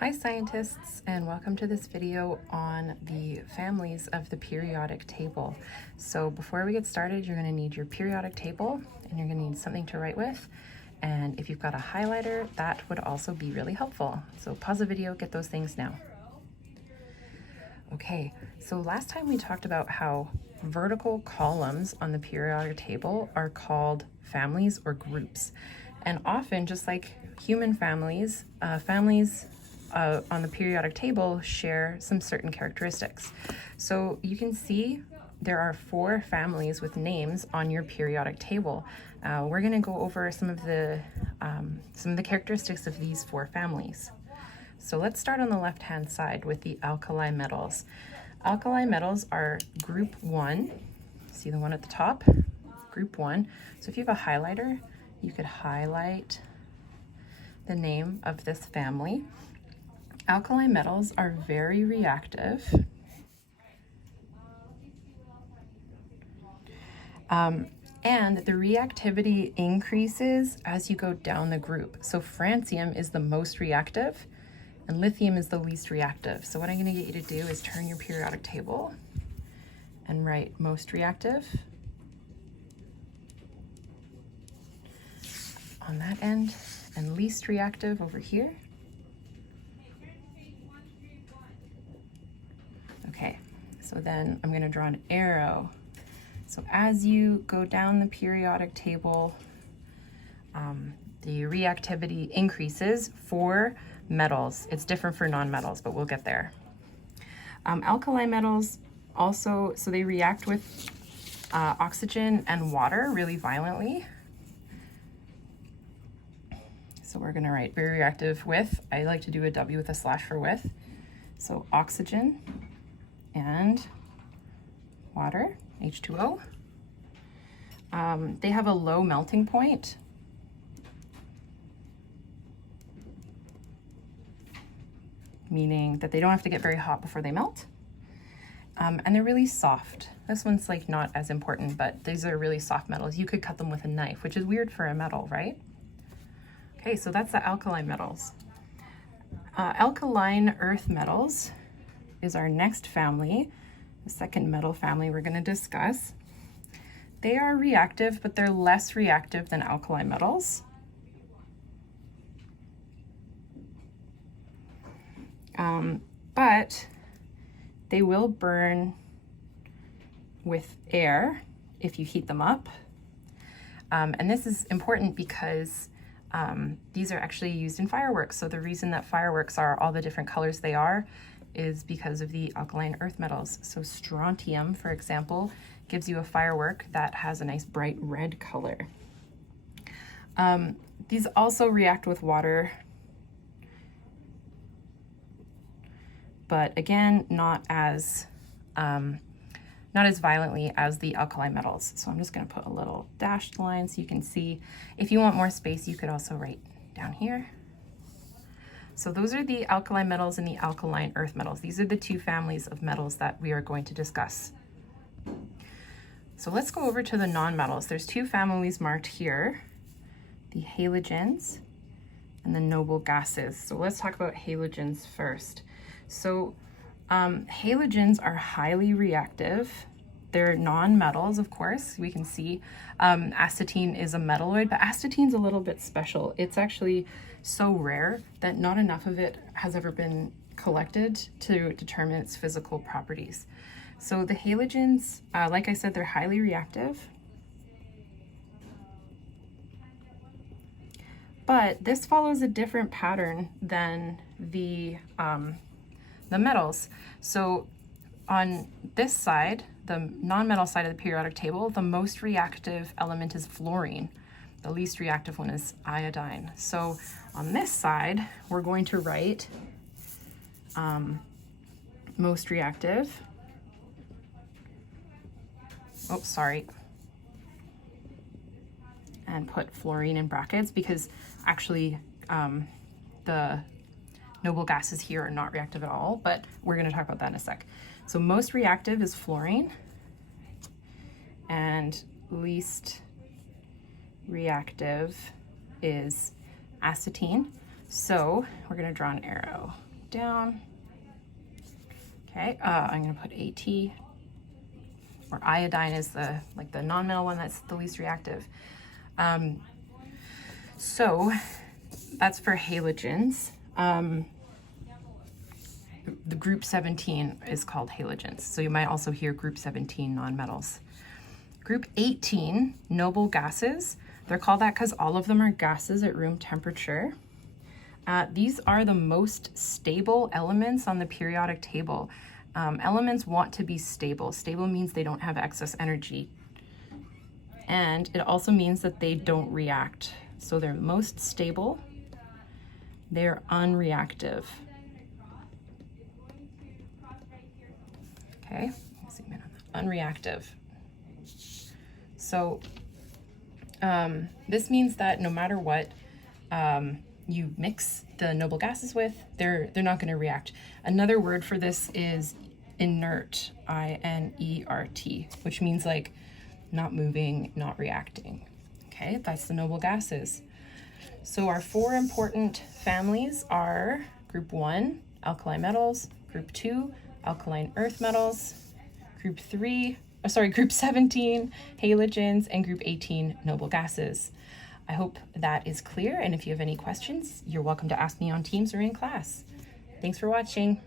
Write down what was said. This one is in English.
Hi scientists, and welcome to this video on the families of the periodic table. So before we get started, you're going to need your periodic table and you're going to need something to write with. And if you've got a highlighter, that would also be really helpful. So pause the video, get those things now. Okay, so last time we talked about how vertical columns on the periodic table are called families or groups. And often, just like human families, on the periodic table share some certain characteristics. So you can see there are 4 families with names on your periodic table. We're going to go over some of the characteristics of these 4 families. So let's start on the left-hand side with the alkali metals. Alkali metals are group 1. See the one at the top? Group 1. So if you have a highlighter, you could highlight the name of this family. Alkali metals are very reactive. And the reactivity increases as you go down the group. So francium is the most reactive and lithium is the least reactive. So what I'm going to get you to do is turn your periodic table and write most reactive on that end and least reactive over here. Okay, so then I'm going to draw an arrow. So as you go down the periodic table, the reactivity increases for metals. It's different for non-metals, but we'll get there. Alkali metals also, so they react with oxygen and water really violently. So we're going to write very reactive with, I like to do a W with a slash for with. So oxygen and water, H2O. They have a low melting point. Meaning that they don't have to get very hot before they melt. And they're really soft. This one's like not as important, but these are really soft metals. You could cut them with a knife, which is weird for a metal, right? Okay, so that's the alkali metals. Alkaline earth metals is our next family, the second metal family we're going to discuss. They are reactive, but they're less reactive than alkali metals. But they will burn with air if you heat them up. And this is important because these are actually used in fireworks. So the reason that fireworks are all the different colors they are is because of the alkaline earth metals. So strontium, for example, gives you a firework that has a nice bright red color. These also react with water, but again, not as violently as the alkali metals. So I'm just going to put a little dashed line so you can see. If you want more space, you could also write down here. So those are the alkali metals and the alkaline earth metals. These are the 2 families of metals that we are going to discuss. So let's go over to the non-metals. There's 2 families marked here, the halogens and the noble gases. So let's talk about halogens first. So halogens are highly reactive. They're non-metals, of course. We can see astatine is a metalloid, but astatine's a little bit special. It's actually so rare that not enough of it has ever been collected to determine its physical properties. So the halogens, like I said, they're highly reactive. But this follows a different pattern than the metals. So on this side, the non-metal side of the periodic table, the most reactive element is fluorine. The least reactive one is iodine. So on this side, we're going to write most reactive. Oh, sorry. And put fluorine in brackets because actually the noble gases here are not reactive at all, but we're going to talk about that in a sec. So most reactive is fluorine and least reactive is astatine. So we're going to draw an arrow down. Okay, I'm gonna put AT, or iodine is the non-metal one that's the least reactive. So that's for halogens. The group 17 is called halogens. So you might also hear group 17 nonmetals. Group 18, noble gases. They're called that because all of them are gases at room temperature. These are the most stable elements on the periodic table. Elements want to be stable. Stable means they don't have excess energy. And it also means that they don't react. So they're most stable. They're unreactive. Okay, zoom in on that. Unreactive. So this means that no matter what you mix the noble gases with, they're not going to react. Another word for this is inert, I-N-E-R-T, which means like not moving, not reacting. Okay, that's the noble gases. So our 4 important families are group 1, alkali metals, group 2, alkaline earth metals, group 17, halogens, and group 18, noble gases. I hope that is clear, and if you have any questions, you're welcome to ask me on Teams or in class. Thanks for watching.